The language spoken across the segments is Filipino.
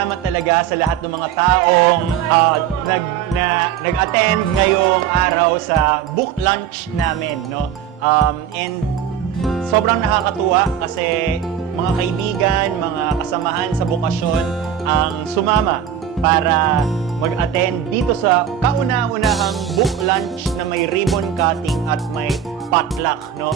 salamat talaga sa lahat ng mga taong nag-attend ngayong araw sa book lunch namin, no? And sobrang nakakatuwa kasi mga kaibigan, mga kasamahan sa bokasyon ang sumama para mag-attend dito sa kauna-unahang book lunch na may ribbon cutting at may potluck, no?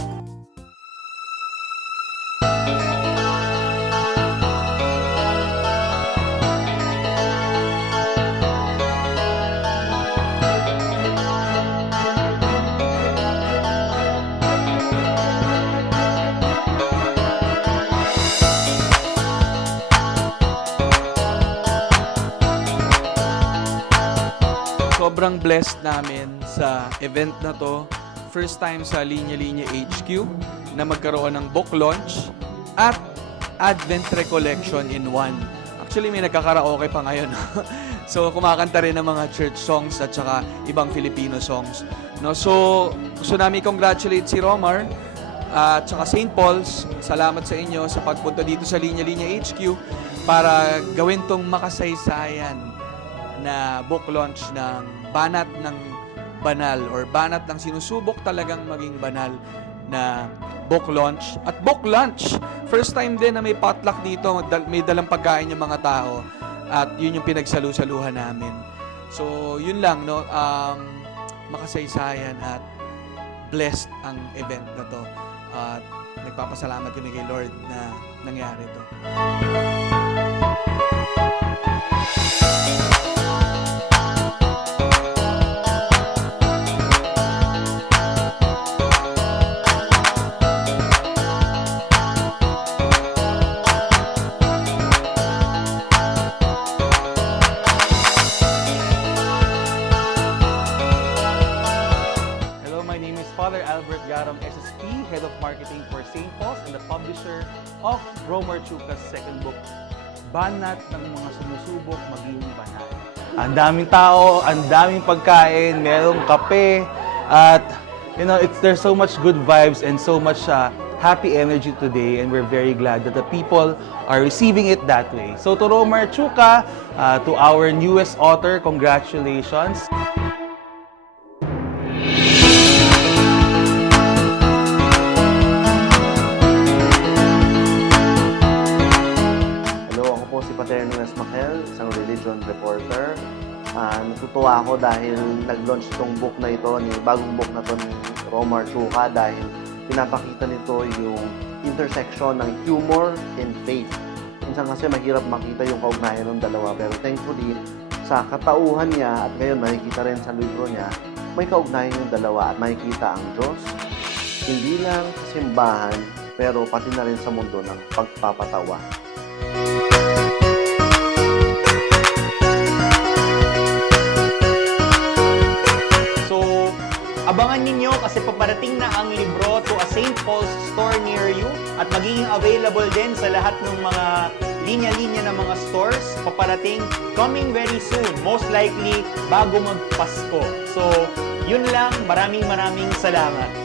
Sobrang blessed namin sa event na to. First time sa Linya Linya HQ na magkaroon ng book launch at Advent Recollection in one. Actually, may nagkakaraoke pa ngayon. So, kumakanta rin ng mga church songs at saka ibang Filipino songs. No? So, gusto namin congratulate si Romar at saka St. Paul's. Salamat sa inyo sa pagpunta dito sa Linya Linya HQ para gawin tong makasaysayan na book launch ng banat ng banal or banat ng sinusubok talagang maging banal na book launch at book lunch. First time din na may potluck dito, may dalang pagkain yung mga tao at yun yung pinagsalu-saluhan namin. So yun lang, no, makasaysayan at blessed ang event na to at nagpapasalamat kami kay Lord na nangyari to. Father Albert Garam, SSP, Head of Marketing for St. Paul's and the publisher of Romar Chuca's second book, Banat ng mga Sumusubok Maging Banal. Ang daming tao, ang daming pagkain, merong kape, at there's so much good vibes and so much happy energy today, and we're very glad that the people are receiving it that way. So to Romar Chuca, to our newest author, congratulations. Isang religion reporter. Natutuwa ako dahil nag-launch itong book na ito, bagong book na ito ni Romar Chuca, dahil pinapakita nito yung intersection ng humor and faith. Minsan kasi mahirap makita yung kaugnayan ng dalawa, pero thankfully sa katauhan niya at ngayon makikita rin sa libro niya, may kaugnayan yung dalawa at makikita ang Diyos hindi lang sa simbahan pero pati na rin sa mundo ng pagpapatawa. Abangan ninyo kasi paparating na ang libro to a St. Paul's store near you at magiging available din sa lahat ng mga linya-linya ng mga stores. Paparating, coming very soon, most likely bago magpasko. So, yun lang. Maraming salamat.